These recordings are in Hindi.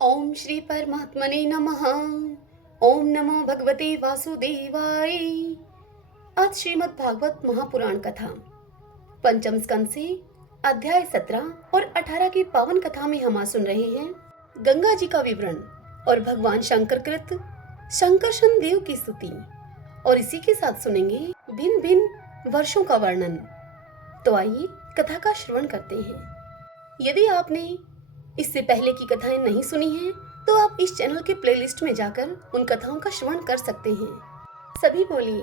ओम श्री परमात्मने नमः। ओम नमो भगवते वासुदेवाय। आज श्रीमद् भागवत महापुराण कथा पंचम स्कंद से अध्याय 17 और 18 की पावन कथा में हम आज सुन रहे हैं गंगा जी का विवरण और भगवान शंकर कृत शंकरशन देव की स्तुति, और इसी के साथ सुनेंगे भिन्न भिन्न वर्षों का वर्णन। तो आइए कथा का श्रवण करते हैं। यदि आपने इससे पहले की कथाएं नहीं सुनी हैं, तो आप इस चैनल के प्लेलिस्ट में जाकर उन कथाओं का श्रवण कर सकते हैं। सभी बोलिए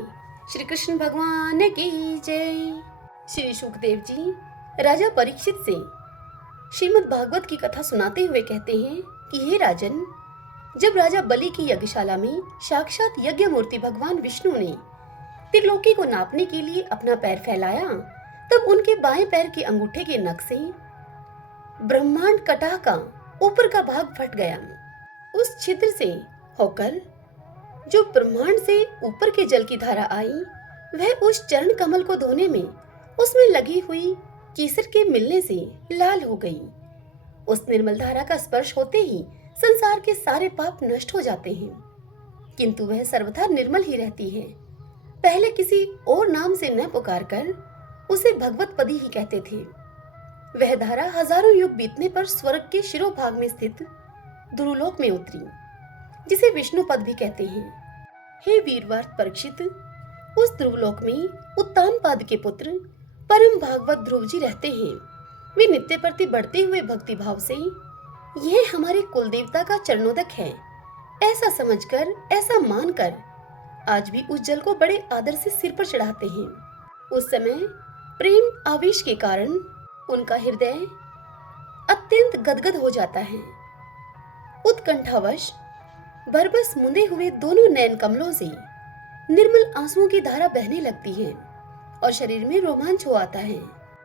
श्री कृष्ण भगवान की जय। श्री शुकदेव जी राजा परीक्षित से श्रीमद् भागवत की कथा सुनाते हुए कहते हैं कि हे राजन, जब राजा बलि की यज्ञशाला में साक्षात यज्ञ मूर्ति भगवान विष्णु ने त्रिलोकी को नापने के लिए अपना पैर फैलाया, तब उनके बाएं पैर के अंगूठे के नख से ब्रह्मांड कटाह का ऊपर का भाग फट गया। उस छिद्र से होकर जो ब्रह्मांड से ऊपर के जल की धारा आई, वह उस चरण कमल को धोने में उसमें लगी हुई केसर के मिलने से लाल हो गई। उस निर्मल धारा का स्पर्श होते ही संसार के सारे पाप नष्ट हो जाते हैं, किंतु वह सर्वथा निर्मल ही रहती है। पहले किसी और नाम से न पुकारकर उसे भगवत पदी ही कहते थे। वह धारा हजारों युग बीतने पर स्वर्ग के शिरोभाग में स्थित ध्रुवलोक में उतरी, जिसे विष्णु पद भी कहते हैं। हे वीरवार परीक्षित, उस ध्रुवलोक में उत्तानपाद के पुत्र परम भागवत ध्रुव जी रहते हैं। वे नित्य प्रति बढ़ते हुए भक्ति भाव से यह हमारे कुल देवता का चरणोदक है ऐसा समझकर, ऐसा मानकर आज भी उस जल को बड़े आदर से सिर पर चढ़ाते हैं। उस समय प्रेम आवेश के कारण उनका हृदय अत्यंत गदगद हो जाता है। उत्कंठावश बरबस मुंदे हुए दोनों नयन कमलों से निर्मल आंसुओं की धारा बहने लगती है और शरीर में रोमांच हो आता है।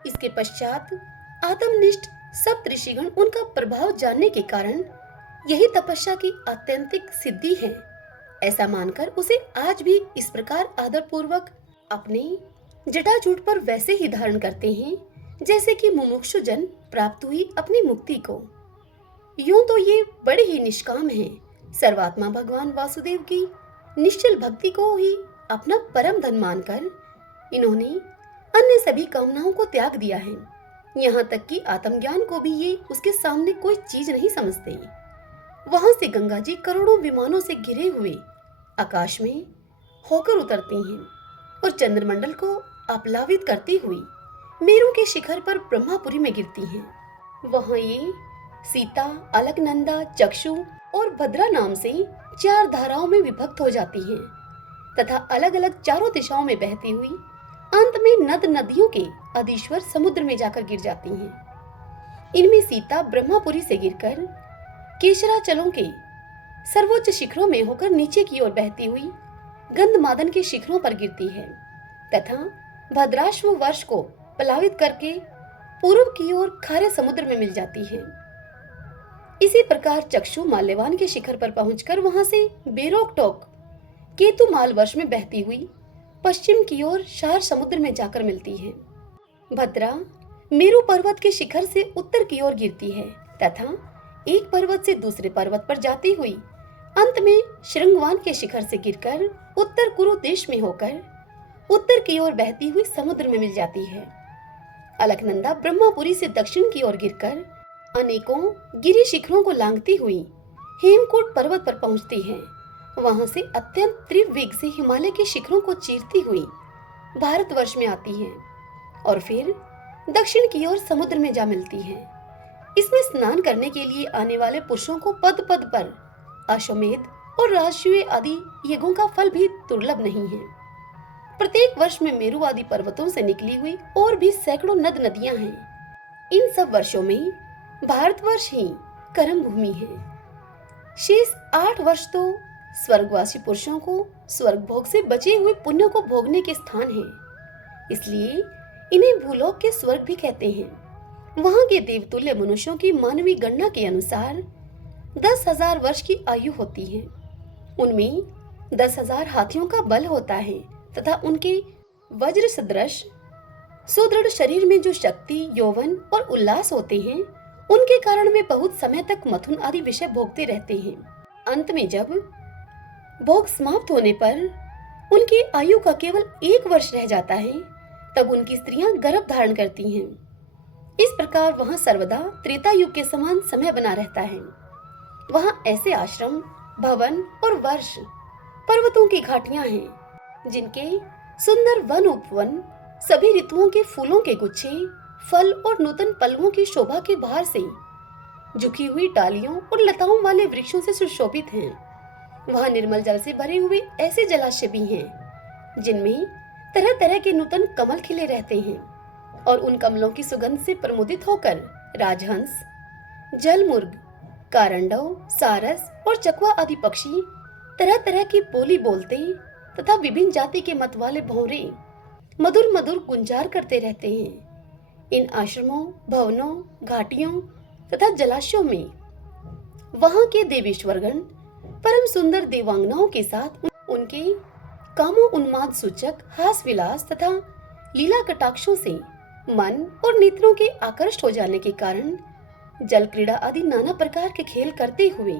इसके पश्चात आत्मनिष्ठ सब ऋषिगण उनका प्रभाव जानने के कारण यही तपस्या की आत्यंतिक सिद्धि है ऐसा मानकर उसे आज भी इस प्रकार आदर पूर्वक अपने जटाजूट पर वैसे ही धारण करते हैं जैसे कि मुमुक्षु जन प्राप्त हुई अपनी मुक्ति को। यूं तो ये बड़े ही निष्काम हैं। सर्वात्मा भगवान वासुदेव की निश्चल भक्ति को ही अपना परम धन मानकर इन्होंने अन्य सभी कामनाओं को त्याग दिया है। यहाँ तक कि आत्मज्ञान को भी ये उसके सामने कोई चीज नहीं समझते। वहां से गंगा जी करोड़ों विमानों से घिरे हुए आकाश में होकर उतरती हैं और चंद्रमंडल को आप्लावित करती हुई मेरू के शिखर पर ब्रह्मापुरी में गिरती हैं। वहां ये सीता, अलकनंदा, चक्षु और भद्रा नाम से 4 धाराओं में विभक्त हो जाती हैं तथा अलग अलग चारों दिशाओं में बहती हुई अंत में नद नदियों के अधीश्वर समुद्र में जाकर गिर जाती हैं। इनमें सीता ब्रह्मापुरी से गिरकर केशराचलों के सर्वोच्च शिखरों में होकर नीचे की ओर बहती हुई गंधमादन के शिखरों पर गिरती है तथा भद्राश्व वर्ष को प्लावित करके पूर्व की ओर खारे समुद्र में मिल जाती है। इसी प्रकार चक्षु माल्यवान के शिखर पर पहुंचकर वहां से बेरोक टोक केतुमाल वर्ष में बहती हुई पश्चिम की ओर शार समुद्र में जाकर मिलती है। भद्रा मेरू पर्वत के शिखर से उत्तर की ओर गिरती है तथा एक पर्वत से दूसरे पर्वत पर जाती हुई अंत में श्रृंगवान के शिखर से गिरकर उत्तर कुरु देश में होकर उत्तर की ओर बहती हुई समुद्र में मिल जाती है। अलकनंदा ब्रह्मापुरी से दक्षिण की ओर गिरकर अनेकों गिरी शिखरों को लांघती हुई हेमकूट पर्वत पर पहुंचती है। वहां से अत्यंत तीव्र वेग से हिमालय के शिखरों को चीरती हुई भारतवर्ष में आती है और फिर दक्षिण की ओर समुद्र में जा मिलती है। इसमें स्नान करने के लिए आने वाले पुरुषों को पद पद पर अश्वमेध और राजसूय आदि यज्ञों का फल भी दुर्लभ नहीं है। प्रत्येक वर्ष में मेरु आदि पर्वतों से निकली हुई और भी सैकड़ों नद नदियां हैं। इन सब वर्षों में भारतवर्ष ही कर्म भूमि है। शेष 8 वर्ष तो स्वर्गवासी पुरुषों को स्वर्ग भोग से बचे हुए पुण्य को भोगने के स्थान है, इसलिए इन्हें भूलोक के स्वर्ग भी कहते हैं। वहां के देवतुल्य मनुष्यों की मानवीय गणना के अनुसार 10,000 वर्ष की आयु होती है। उनमें 10,000 हाथियों का बल होता है तथा उनके वज्र सदृश सुदृढ़ शरीर में जो शक्ति, यौवन और उल्लास होते हैं, उनके कारण वे बहुत समय तक मथुन आदि विषय भोगते रहते हैं। अंत में जब भोग समाप्त होने पर उनकी आयु का केवल 1 वर्ष रह जाता है, तब उनकी स्त्रियां गर्भ धारण करती हैं। इस प्रकार वहां सर्वदा त्रेता युग के समान समय बना रहता है। वहां ऐसे आश्रम, भवन और वर्ष, पर्वतों की घाटियां हैं, जिनके सुंदर वन उपवन सभी ऋतुओं के फूलों के गुच्छे, फल और नूतन पल्लवों की शोभा के बाहर से झुकी हुई डालियों और लताओं वाले वृक्षों से सुशोभित हैं। वहां निर्मल जल से भरे हुए ऐसे जलाशय भी हैं, जिनमें तरह तरह के नूतन कमल खिले रहते हैं, और उन कमलों की सुगंध से प्रमोदित होकर राजहंस, जलमुर्ग, कारंडव, सारस और चकवा आदि पक्षी तरह तरह की बोली बोलते तथा विभिन्न जाति के मत वाले भौरे मधुर मधुर गुंजार करते रहते हैं। इन आश्रमों, भवनों, घाटियों तथा जलाशयों में वहां के देवेश्वरगण परम सुंदर देवांगनाओं के साथ उनके कामो उन्माद सूचक हास विलास तथा लीला कटाक्षों से मन और नेत्रों के आकर्षित हो जाने के कारण जल क्रीड़ा आदि नाना प्रकार के खेल करते हुए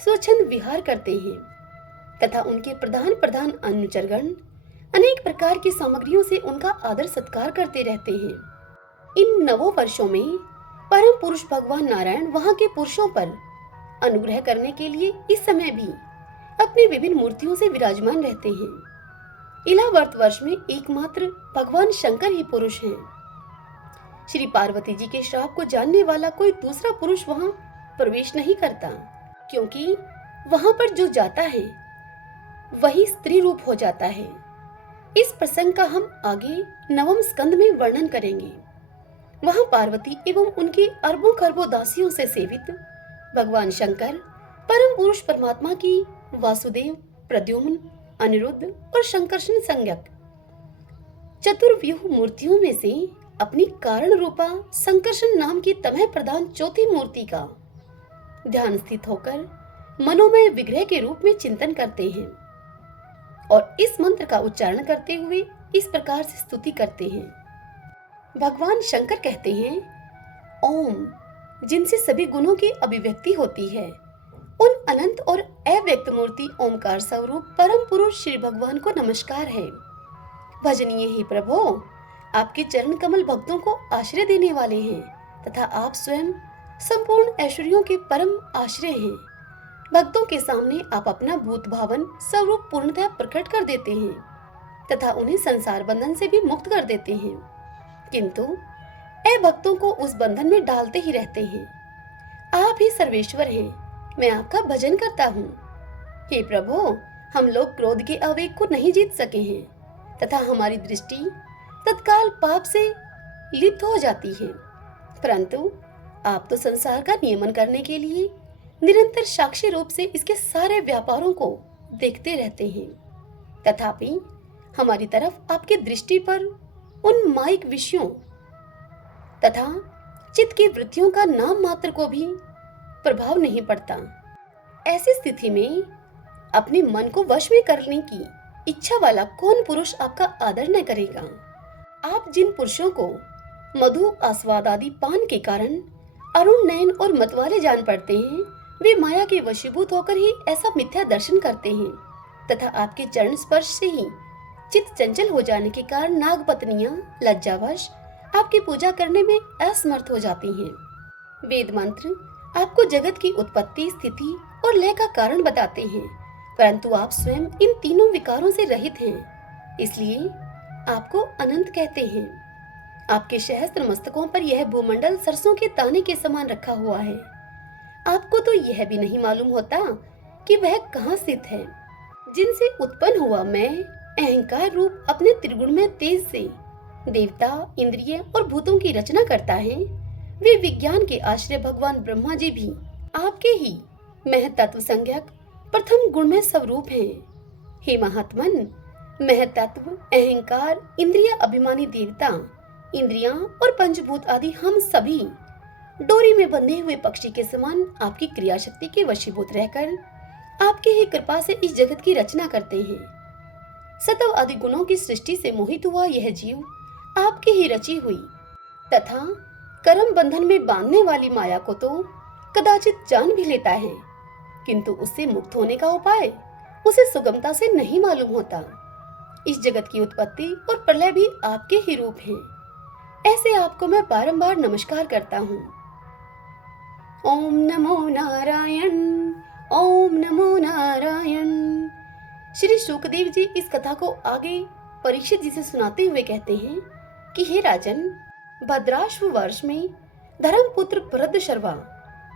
स्वच्छंद विहार करते हैं, तथा उनके प्रधान प्रधान अनुचरगण अनेक प्रकार की सामग्रियों से उनका आदर सत्कार करते रहते हैं। इन नवों वर्षों में परम पुरुष भगवान नारायण वहां के पुरुषों पर अनुग्रह करने के लिए इस समय भी अपनी विभिन्न मूर्तियों से विराजमान रहते हैं। इलावर्त वर्ष में एकमात्र भगवान शंकर ही पुरुष हैं। श्री पार्वती जी के श्राप को जानने वाला कोई दूसरा पुरुष वहां प्रवेश नहीं करता, क्योंकि वहां पर जो जाता है वही स्त्री रूप हो जाता है। इस प्रसंग का हम आगे 9वें स्कंद में वर्णन करेंगे। वहां पार्वती एवं उनकी अरबों खरबों दासियों से सेवित भगवान शंकर परम पुरुष परमात्मा की वासुदेव, प्रद्युम्न, अनिरुद्ध और शंकरशन संज्ञक चतुर्व्यूह मूर्तियों में से अपनी कारण रूपा संकर्षण नाम की तमह प्रधान चौथी मूर्ति का ध्यान स्थित होकर मनोमय विग्रह के रूप में चिंतन करते हैं, और इस मंत्र का उच्चारण करते हुए इस प्रकार से स्तुति करते हैं। भगवान शंकर कहते हैं, ओम, जिनसे सभी गुणों की अभिव्यक्ति होती है, उन अनंत और अव्यक्त मूर्ति ओमकार स्वरूप परम पुरुष श्री भगवान को नमस्कार है। भजनीय ही प्रभो, आपके चरण कमल भक्तों को आश्रय देने वाले हैं, तथा आप स्वयं संपूर्ण ऐश्वर्यों के परम आश्रय हैं। भक्तों के सामने आप अपना भूत भावन स्वरूप पूर्णतः प्रकट कर देते हैं, तथा उन्हें संसार बंधन से भी मुक्त कर देते हैं, किंतु भक्तों को उस बंधन में डालते ही रहते हैं। आप ही सर्वेश्वर हैं, मैं आपका भजन करता हूँ। हे प्रभु, हम लोग क्रोध के आवेग को नहीं जीत सके हैं, तथा हमारी दृष्टि तत्काल पाप से लिप्त हो जाती है, परंतु आप तो संसार का नियमन करने के लिए निरंतर साक्षी रूप से इसके सारे व्यापारों को देखते रहते हैं। तथापि हमारी तरफ आपकी दृष्टि पर उन माइक विषयों तथा चित्त की वृत्तियों का नाम मात्र को भी प्रभाव नहीं पड़ता। ऐसी स्थिति में अपने मन को वश में करने की इच्छा वाला कौन पुरुष आपका आदर न करेगा। आप जिन पुरुषों को मधु आस्वाद आदि पान के कारण अरुण नयन और मतवाले जान पड़ते हैं, वे माया के वशीभूत होकर ही ऐसा मिथ्या दर्शन करते हैं, तथा आपके चरण स्पर्श से ही चित्त चंचल हो जाने के कारण नाग पत्नियां लज्जावश आपकी पूजा करने में असमर्थ हो जाती हैं। वेद मंत्र आपको जगत की उत्पत्ति, स्थिति और लय का कारण बताते हैं, परंतु आप स्वयं इन तीनों विकारों से रहित हैं, इसलिए आपको अनंत कहते हैं। आपके सहस्त्र मस्तकों पर यह भूमंडल सरसों के ताने के समान रखा हुआ है। आपको तो यह भी नहीं मालूम होता कि वह कहाँ स्थित है। जिनसे उत्पन्न हुआ मैं अहंकार रूप अपने त्रिगुण में तेज से देवता, इंद्रिय और भूतों की रचना करता है, वे विज्ञान के आश्रय भगवान ब्रह्मा जी भी आपके ही महतत्व संज्ञक प्रथम गुण में स्वरूप हैं। हे महात्मन, महतत्व, अहंकार, इंद्रिय अभिमानी देवता, इंद्रियां और पंचभूत आदि हम सभी डोरी में बंधे हुए पक्षी के समान आपकी क्रिया शक्ति के वशीभूत रहकर आपके ही कृपा से इस जगत की रचना करते हैं। सत्व आदि गुणों की सृष्टि से मोहित हुआ यह जीव आपकी ही रची हुई तथा कर्म बंधन में बांधने वाली माया को तो कदाचित जान भी लेता है, किंतु उससे मुक्त होने का उपाय उसे सुगमता से नहीं मालूम होता। इस जगत की उत्पत्ति और प्रलय भी आपके ही रूप हैं। ऐसे आपको मैं बारंबार नमस्कार करता हूँ। ओम नमो नारायण, ओम नमो नारायण। श्री शुकदेव जी इस कथा को आगे परीक्षित जी से सुनाते हुए कहते हैं कि हे राजन, भद्राश्व वर्ष में धर्मपुत्र भरतशर्वा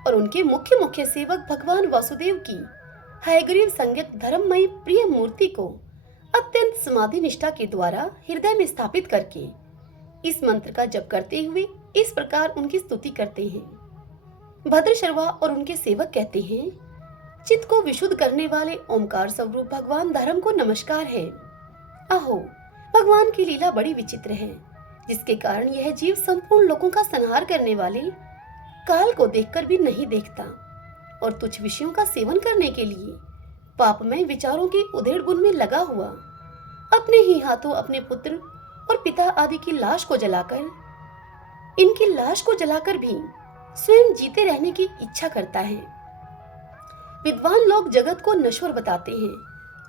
और उनके मुख्य मुख्य सेवक भगवान वासुदेव की हयग्रीव संज्ञक धर्ममयी प्रिय मूर्ति को अत्यंत समाधि निष्ठा के द्वारा हृदय में स्थापित करके इस मंत्र का जप करते हुए इस प्रकार उनकी स्तुति करते हैं। भद्रशर्वा और उनके सेवक कहते हैं, चित्त को विशुद्ध करने वाले ओमकार स्वरूप भगवान धर्म को नमस्कार है। अहो, भगवान की लीला बड़ी विचित्र है, जिसके कारण यह जीव संपूर्ण लोगों का संहार करने वाले काल को देखकर भी नहीं देखता और तुच्छ विषयों का सेवन करने के लिए पापमय विचारों के उधेड़ बुन में लगा हुआ अपने ही हाथों अपने पुत्र और पिता आदि की लाश को जलाकर, इनकी लाश को जलाकर भी स्वयं जीते रहने की इच्छा करता है। विद्वान लोग जगत को नश्वर बताते हैं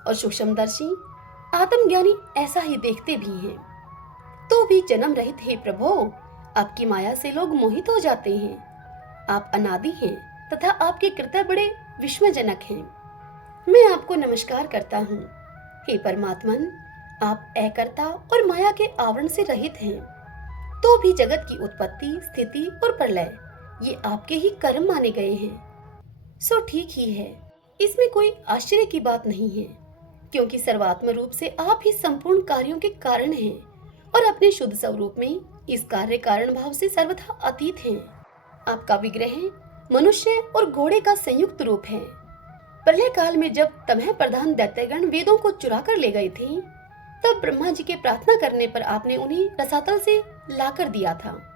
और सूक्ष्मदर्शी आत्मज्ञानी ऐसा ही देखते भी हैं। तो भी जन्म रहित हे प्रभो, आपकी माया से लोग मोहित हो जाते हैं। आप अनादि हैं तथा आपके कृत्य बड़े विस्मयजनक हैं। मैं आपको नमस्कार करता हूँ। हे परमात्मन, आप अकर्ता और माया के आवरण से रहित हैं। तो भी जगत की उत्पत्ति, स्थिति और प्रलय ये आपके ही कर्म माने गए हैं। सो ठीक ही है, इसमें कोई आश्चर्य की बात नहीं है, क्योंकि सर्वात्म रूप से आप ही संपूर्ण कार्यों के कारण हैं और अपने शुद्ध स्वरूप में इस कार्य कारण भाव से सर्वथा अतीत हैं। आपका विग्रह मनुष्य और घोड़े का संयुक्त रूप है। प्रलय काल में जब तमह प्रधान दैत्यगण वेदों को चुरा कर ले गए थे, तब ब्रह्मा जी के प्रार्थना करने पर आपने उन्हें रसातल से लाकर दिया था।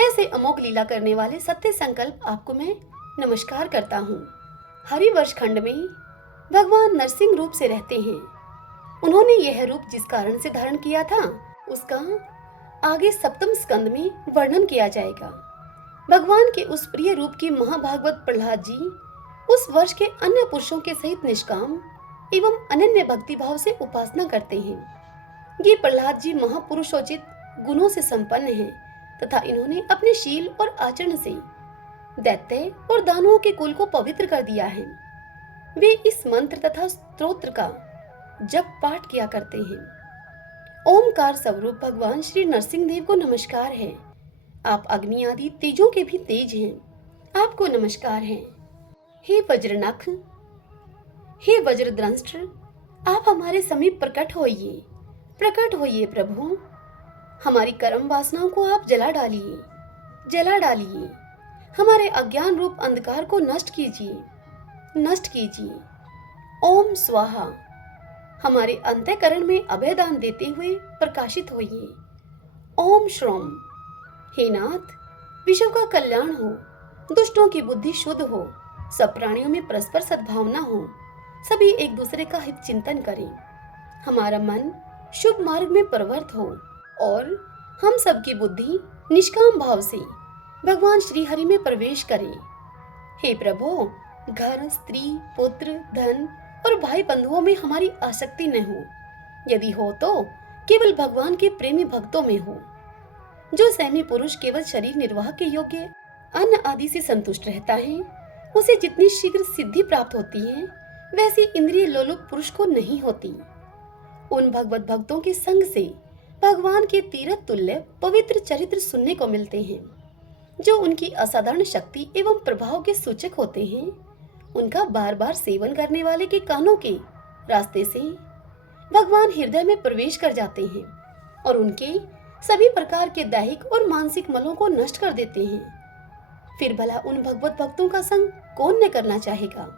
ऐसे अमोघ लीला करने वाले सत्य संकल्प आपको मैं नमस्कार करता हूँ। हरिवर्ष खंड में भगवान नरसिंह रूप से रहते हैं। उन्होंने यह रूप जिस कारण से धारण किया था उसका आगे सप्तम स्कंद में वर्णन किया जाएगा। भगवान के उस प्रिय रूप की महाभागवत प्रहलाद जी उस वर्ष के अन्य पुरुषों के सहित निष्काम एवं अनन्य भक्ति भाव से उपासना करते हैं। ये प्रहलाद जी महापुरुषोचित गुणों से संपन्न हैं तथा इन्होंने अपने शील और आचरण से दैत्य और दानवों के कुल को पवित्र कर दिया है। वे इस मंत्र तथा स्तोत्र का जप पाठ किया करते हैं। ओमकार स्वरूप भगवान श्री नरसिंह देव को नमस्कार है। आप अग्नि आदि तेजों के भी तेज हैं। आपको नमस्कार है। हे वज्रनख, हे वज्रदंष्ट्र, आप हमारे समीप प्रकट होइए प्रभु। हमारी कर्म वासनाओं को आप जला डालिए। हमारे अज्ञान रूप अंधकार को नष्ट कीजिए। ओम स्वाहा, हमारे अंतःकरण में अभयदान देते हुए प्रकाशित होइए। ओम श्रोम, हे नाथ, विश्व का कल्याण हो, दुष्टों की बुद्धि शुद्ध हो, सब प्राणियों में परस्पर सद्भावना हो, सभी एक दूसरे का हित चिंतन करें, हमारा मन शुभ मार्ग में प्रवृत्त हो और हम सबकी बुद्धि निष्काम भाव से भगवान श्री हरि में प्रवेश करें। हे प्रभु, घर, स्त्री, पुत्र, धन और भाई बंधुओं में हमारी आसक्ति न हो। यदि हो तो केवल भगवान के प्रेमी भक्तों में हो। जो सहमी पुरुष केवल शरीर निर्वाह के योग्य अन्न आदि से संतुष्ट रहता है, उसे जितनी शीघ्र सिद्धि प्राप्त होती है, वैसी इंद्रिय लोलुप पुरुष को नहीं होती। उन भगवत भक्तों के संग से भगवान के तीरथ तुल्य पवित्र चरित्र सुनने को मिलते हैं, जो उनकी असाधारण शक्ति एवं प्रभाव के सूचक होते हैं। उनका बार बार सेवन करने वाले के कानों के रास्ते से भगवान हृदय में प्रवेश कर जाते हैं और उनके सभी प्रकार के दैहिक और मानसिक मलों को नष्ट कर देते हैं। फिर भला उन भगवत भक्तों का संग कौन न करना चाहेगा।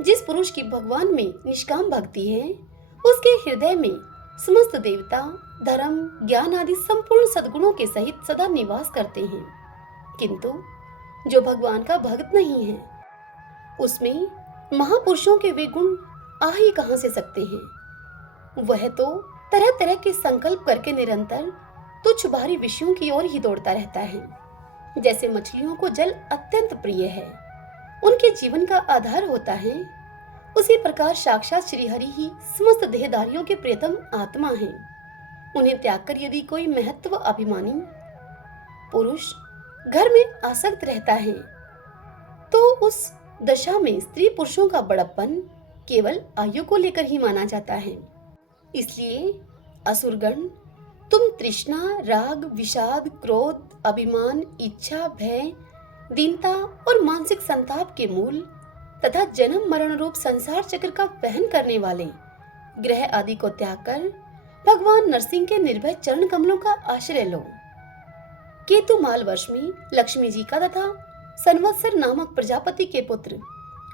जिस पुरुष की भगवान में निष्काम भक्ति है, उसके हृदय में समस्त देवता, धर्म, ज्ञान आदि संपूर्ण सद्गुणों के सहित सदा निवास करते हैं। किंतु जो भगवान का भक्त नहीं है, उसमें महापुरुषों के वे गुण आ ही कहां से सकते हैं। वह तो तरह तरह के संकल्प करके निरंतर तुच्छ भारी विषयों की ओर ही दौड़ता रहता है। जैसे मछलियों को जल अत्यंत प्रिय है, उनके जीवन का आधार होता है, उसी प्रकार साक्षात श्री हरि ही समस्त देहधारियों के प्रियतम आत्मा हैं। उन्हें त्याग कर यदि कोई महत्व अभिमानी पुरुष घर में आसक्त रहता है तो उस दशा में स्त्री पुरुषों का बड़प्पन केवल आयु को लेकर ही माना जाता है। इसलिए असुरगण, तुम तृष्णा, राग, विषाद, क्रोध, अभिमान, इच्छा, भय, दीनता और मानसिक संताप के मूल तथा जन्म मरण रूप संसार चक्र का वहन करने वाले ग्रह आदि को त्याग कर भगवान नरसिंह के निर्भय चरण कमलों का आश्रय लो। केतु माल वर्ष में लक्ष्मी जी का तथा संवत्सर नामक प्रजापति के पुत्र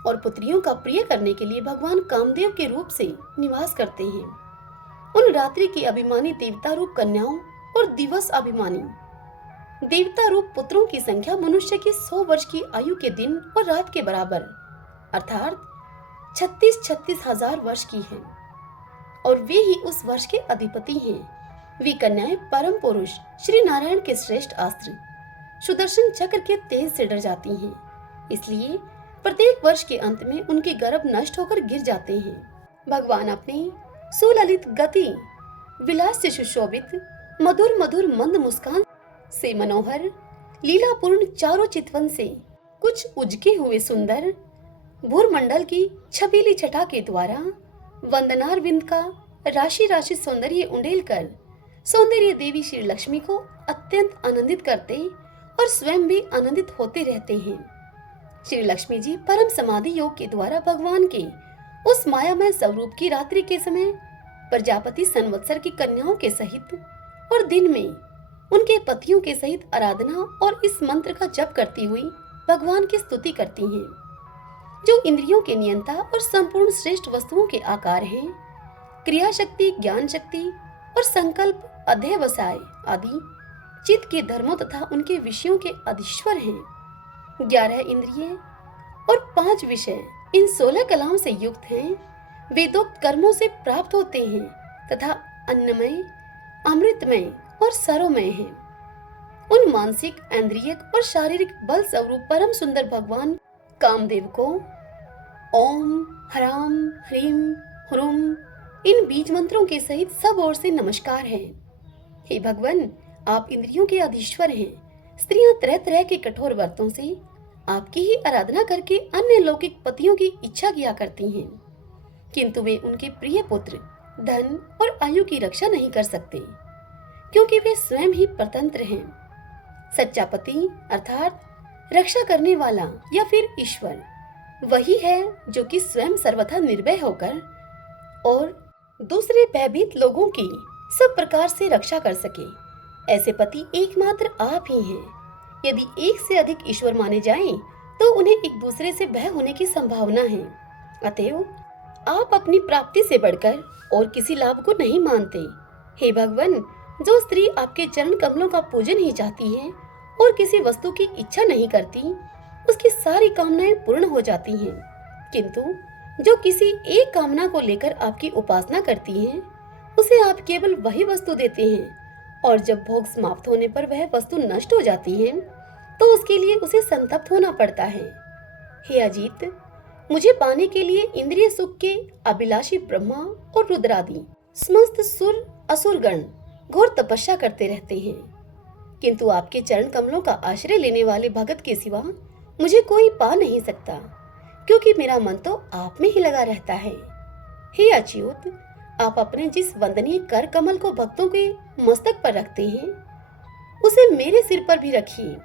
और पुत्रियों का प्रिय करने के लिए भगवान कामदेव के रूप से निवास करते हैं। उन रात्रि की अभिमानी देवता रूप कन्याओं और दिवस अभिमानी देवता रूप पुत्रों की संख्या मनुष्य की 100 वर्ष की आयु के दिन और रात के बराबर अर्थात 36-36 हजार वर्ष की है और वे ही उस वर्ष के अधिपति हैं। वे कन्याएं परम पुरुष श्री नारायण के श्रेष्ठ अस्त्र सुदर्शन चक्र के तेज से डर जाती हैं, इसलिए प्रत्येक वर्ष के अंत में उनके गर्भ नष्ट होकर गिर जाते हैं। भगवान अपनी सुललित गति, विलास से सुशोभित, मधुर मधुर मंद मुस्कान से मनोहर, लीलापूर्ण चारों चितवन से कुछ उजके हुए सुंदर भूरमंडल की छबीली छटा के द्वारा वंदनार विंद का राशि राशि सौंदर्य उंडेल कर सौंदर्य देवी श्री लक्ष्मी को अत्यंत आनंदित करते और स्वयं भी आनंदित होते रहते हैं। श्री लक्ष्मी जी परम समाधि योग के द्वारा भगवान के उस मायामय स्वरूप की रात्रि के समय प्रजापति संवत्सर की कन्याओं के सहित और दिन में उनके पतियों के सहित आराधना और इस मंत्र का जप करती हुई भगवान की स्तुति करती हैं, जो इंद्रियों के नियंता और संपूर्ण श्रेष्ठ वस्तुओं के आकार हैं। क्रिया शक्ति, ज्ञान शक्ति और संकल्प, अध्यवसाय आदि चित्त के धर्मों तथा उनके विषयों के अधीश्वर हैं। 11 इंद्रिय और 5 विषय इन 16 कलाओं से युक्त हैं। वेदोक्त कर्मों से प्राप्त होते हैं तथा अन्नमय, अमृतमय और सरोमय हैं। उन मानसिक, इंद्रियक और शारीरिक बल स्वरूप परम सुंदर भगवान कामदेव को ओम, ह्राम, ह्रीम, ह्रूम इन बीज मंत्रों के सहित सब ओर से नमस्कार है। हे भगवान, आप इंद्रियों के अधीश्वर हैं। स्त्रियां तरह तरह के कठोर व्रतों से आपकी ही आराधना करके अन्य लौकिक पतियों की इच्छा किया करती हैं, किंतु वे उनके प्रिय पुत्र, धन और आयु की रक्षा नहीं कर सकते, क्योंकि वे स्वयं ही परतंत्र हैं। सच्चा पति अर्थात रक्षा करने वाला या फिर ईश्वर वही है जो कि स्वयं सर्वथा निर्भय होकर और दूसरे भयभीत लोगों की सब प्रकार से रक्षा कर सके। ऐसे पति एकमात्र आप ही हैं। यदि एक से अधिक ईश्वर माने जाएं, तो उन्हें एक दूसरे से भय होने की संभावना है। अतएव आप अपनी प्राप्ति से बढ़कर और किसी लाभ को नहीं मानते। हे भगवान, जो स्त्री आपके चरण कमलों का पूजन ही चाहती है और किसी वस्तु की इच्छा नहीं करती, उसकी सारी कामनाएं पूर्ण हो जाती हैं, किंतु जो किसी एक कामना को लेकर आपकी उपासना करती है, उसे आप केवल वही वस्तु देते हैं और जब भोग समाप्त होने पर वह वस्तु नष्ट हो जाती है तो उसके लिए उसे संतप्त होना पड़ता है। हे अजीत, मुझे पाने के लिए इंद्रिय सुख के अभिलाषी ब्रह्मा और रुद्रादि समस्त सुर असुरगण घोर तपस्या करते रहते हैं, किंतु आपके चरण कमलों का आश्रय लेने वाले भगत के सिवा मुझे कोई पा नहीं सकता, क्योंकि मेरा मन तो आप में ही लगा रहता है। हे अच्युत, आप अपने जिस वंदनीय कर कमल को भक्तों के मस्तक पर रखते हैं, उसे मेरे सिर पर भी रखिए।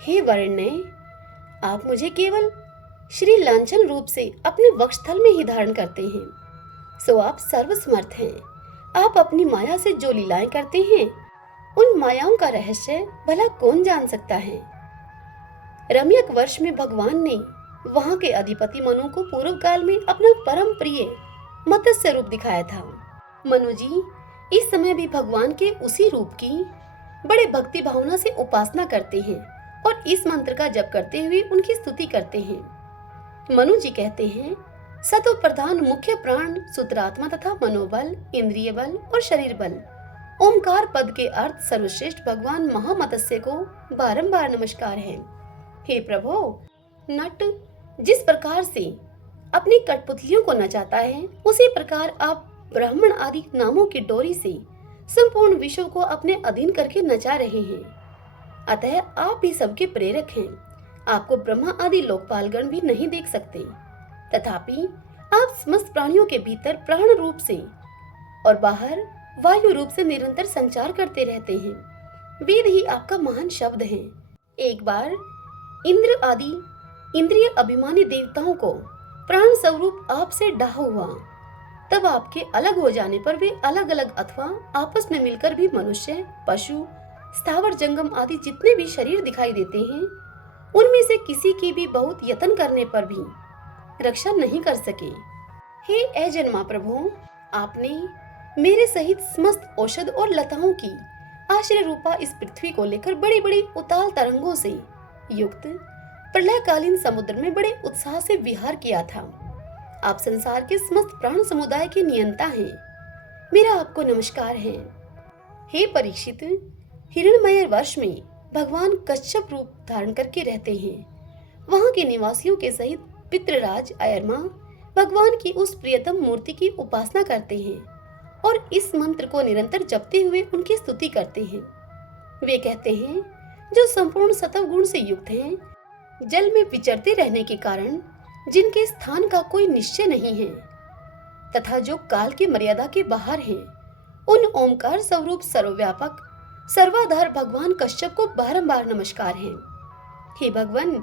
हे वरेण्य, आप मुझे केवल श्री लांछन रूप से अपने वक्षस्थल में ही धारण करते हैं, सो आप सर्वसमर्थ हैं। आप अपनी माया से जो लीलाएं करते हैं, उन मायाओं का रहस्य भला कौन जान सकता है। रम्यक वर्ष में भगवान ने वहां के अधिपति मनु को पूर्व काल में अपना परम प्रिय मत्स्य रूप दिखाया था। मनु जी इस समय भी भगवान के उसी रूप की बड़े भक्ति भावना से उपासना करते हैं और इस मंत्र का जप करते हुए उनकी स्तुति करते हैं। मनु जी कहते हैं, सतो प्रधान मुख्य प्राण सूत्रात्मा तथा मनोबल, इंद्रिय बल और शरीर बल ओमकार पद के अर्थ सर्वश्रेष्ठ भगवान महामत्स्य को बारंबार नमस्कार है। हे प्रभु, नट जिस प्रकार से अपनी कठपुतलियों को नचाता है, उसी प्रकार आप ब्राह्मण आदि नामों की डोरी से संपूर्ण विश्व को अपने अधीन करके नचा रहे हैं। अतः आप भी सबके प्रेरक हैं। आपको ब्रह्मा आदि लोकपालगण भी नहीं देख सकते, तथापि आप समस्त प्राणियों के भीतर प्राण रूप से और बाहर वायु रूप से निरंतर संचार करते रहते हैं। वेद ही आपका महान शब्द है। एक बार इंद्र आदि इंद्रिय अभिमानी देवताओं को प्राण स्वरूप आपसे डाह हुआ, तब आपके अलग हो जाने पर वे अलग अलग अथवा आपस में मिलकर भी मनुष्य, पशु, स्थावर जंगम आदि जितने भी शरीर दिखाई देते हैं, उनमें से किसी की भी बहुत यत्न करने पर भी रक्षा नहीं कर सके। हे अजन्मा प्रभु, आपने मेरे सहित समस्त औषध और लताओं की आश्रय रूपा इस पृथ्वी को लेकर बड़ी बड़ी उताल तरंगों से युक्त प्रलयकालीन समुद्र में बड़े उत्साह से विहार किया था। आप संसार के समस्त प्राण समुदाय के नियंता हैं। मेरा आपको नमस्कार है। हे परीक्षित, हिरण्मय वर्ष में भगवान कश्यप रूप धारण करके रहते हैं। वहां के निवासियों के सहित पितृराज अयरमा भगवान की उस प्रियतम मूर्ति की उपासना करते हैं और इस मंत्र को निरंतर जपते हुए उनकी स्तुति करते हैं। वे कहते हैं, जो संपूर्ण सत्व गुण से युक्त हैं, जल में विचरते रहने के कारण जिनके स्थान का कोई निश्चय नहीं है तथा जो काल की मर्यादा के बाहर हैं, उन ओमकार स्वरूप सर्वव्यापक सर्वाधार भगवान कश्यप को बारंबार नमस्कार है। हे भगवान,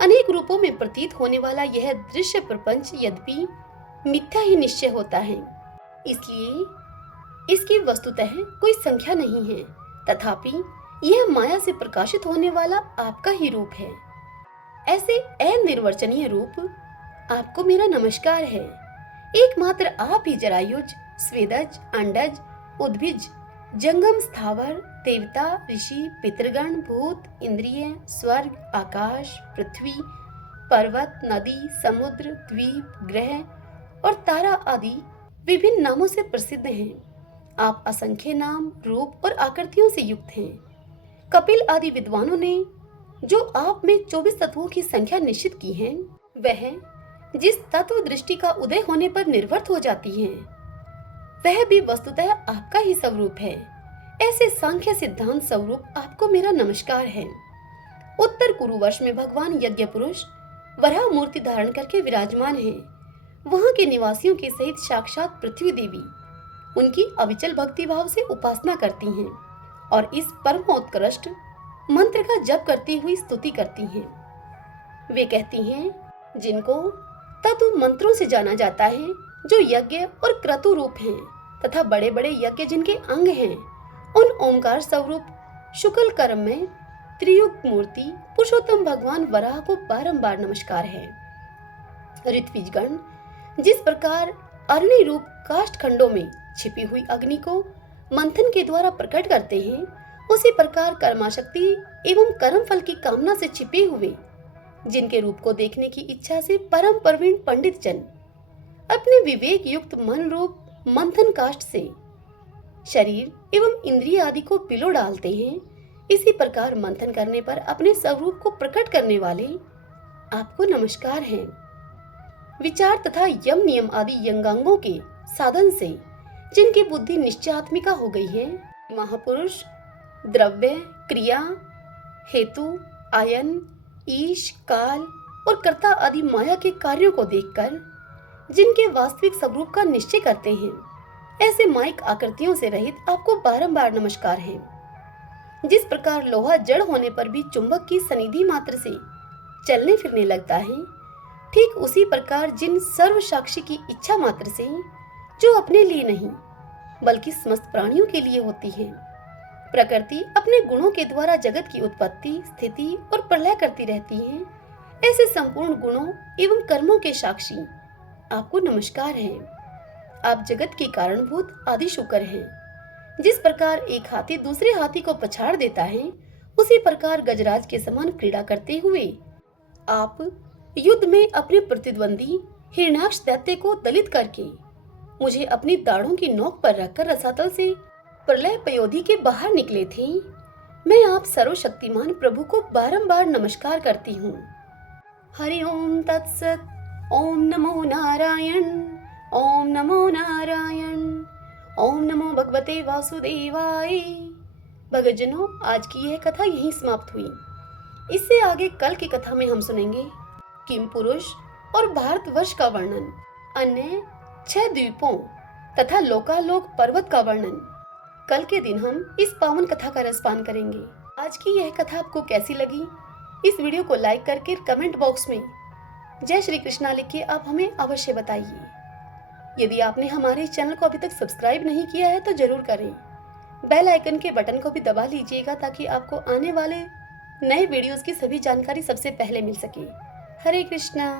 अनेक रूपों में प्रतीत होने वाला यह दृश्य प्रपंच यद्यपि मिथ्या ही निश्चय होता है, इसलिए इसकी वस्तुतः कोई संख्या नहीं है, तथापि यह माया से प्रकाशित होने वाला आपका ही रूप है। ऐसे अनिर्वचनीय रूप आपको मेरा नमस्कार है। एकमात्र आप ही जरायुज, स्वेदज, अंडज, उद्भिज, जंगम, स्थावर, देवता, ऋषि, पितृगण, भूत, इंद्रिय, स्वर्ग, आकाश, पृथ्वी, पर्वत, नदी, समुद्र, द्वीप, ग्रह और तारा आदि विभिन्न नामों से प्रसिद्ध हैं। आप असंख्य नाम, रूप और आकृतियों से युक्त हैं। कपिल आदि विद्वानों ने जो आप में 24 तत्वों की संख्या निश्चित की है, वह जिस तत्व दृष्टि का उदय होने पर निर्वर्त हो जाती है, वह भी वस्तुतः आपका ही स्वरूप है। ऐसे सांख्य सिद्धांत स्वरूप आपको मेरा नमस्कार है। उत्तर कुरुवर्ष में भगवान यज्ञ पुरुष वराह मूर्ति धारण करके विराजमान है। वहां के निवासियों के सहित साक्षात पृथ्वी देवी उनकी अविचल भक्ति भाव से उपासना करती हैं और इस परमोत्कृष्ट मंत्र का जप करती हुई स्तुति करती हैं। वे कहती हैं, जिनको तत्व मंत्रों से जाना जाता है, जो यज्ञ और क्रतु रूप हैं तथा बड़े बड़े यज्ञ जिनके अंग हैं, उन ओमकार स्वरूप शुक्ल कर्म में त्रियुग मूर्ति पुरुषोत्तम भगवान वराह को बारंबार नमस्कार है। ऋत्विजगण जिस प्रकार अरणि रूप काष्ठ खंडों में छिपी हुई अग्नि को मंथन के द्वारा प्रकट करते हैं, उसी प्रकार कर्माशक्ति एवं कर्म फल की कामना से छिपे हुए जिनके रूप को देखने की इच्छा से परम प्रवीण पंडित जन अपने विवेक युक्त मन रूप मंथन काष्ठ से शरीर एवं इंद्रिय आदि को पिलो डालते हैं, इसी प्रकार मंथन करने पर अपने स्वरूप को प्रकट करने वाले आपको नमस्कार है। विचार तथा यम नियम आदि यंगांगों के साधन से जिनकी बुद्धि निश्चयात्मिका हो गई है, महापुरुष द्रव्य, क्रिया, हेतु, आयन, ईश, काल और कर्ता आदि माया के कार्यों को देखकर जिनके वास्तविक स्वरूप का निश्चय करते हैं, ऐसे माइक आकृतियों से रहित आपको बारंबार नमस्कार है। जिस प्रकार लोहा जड़ होने पर भी चुंबक की सनिधि मात्र से चलने फिरने लगता है, ठीक उसी प्रकार जिन सर्व साक्षी की इच्छा मात्र से, जो अपने लिए नहीं बल्कि समस्त प्राणियों के लिए होती है, प्रकृति अपने गुणों के द्वारा जगत की उत्पत्ति, स्थिति और प्रलय करती रहती है, ऐसे संपूर्ण गुणों एवं कर्मों के साक्षी आपको नमस्कार है। आप जगत के कारणभूत आदि शुक्र हैं। जिस प्रकार एक हाथी दूसरे हाथी को पछाड़ देता है, उसी प्रकार गजराज के समान क्रीड़ा करते हुए आप युद्ध में अपने प्रतिद्वंदी हिरण्याक्ष दैत्य को दलित करके मुझे अपनी दाढ़ों की नोक पर रखकर रसातल से प्रलय पयोधी के बाहर निकले थे, मैं आप सर्वशक्तिमान प्रभु को बारंबार नमस्कार करती हूँ। हरि ओम तत्सत। ओम नमो नारायण। ओम नमो नारायण। ओम नमो भगवते वासुदेवाय। भक्तजनों, आज की यह कथा यहीं समाप्त हुई। इससे आगे कल की कथा में हम सुनेंगे किम पुरुष और भारतवर्ष का वर्णन, अन्य 6 द्वीपों तथा लोकालोक पर्वत का वर्णन। कल के दिन हम इस पावन कथा का रसपान करेंगे। आज की यह कथा आपको कैसी लगी? इस वीडियो को लाइक करके कमेंट बॉक्स में जय श्री कृष्णा लिख के आप हमें अवश्य बताइए। यदि आपने हमारे चैनल को अभी तक सब्सक्राइब नहीं किया है तो जरूर करें। बेल आइकन के बटन को भी दबा लीजिएगा ताकि आपको आने वाले नए वीडियोस की सभी जानकारी सबसे पहले मिल सके। हरे कृष्णा।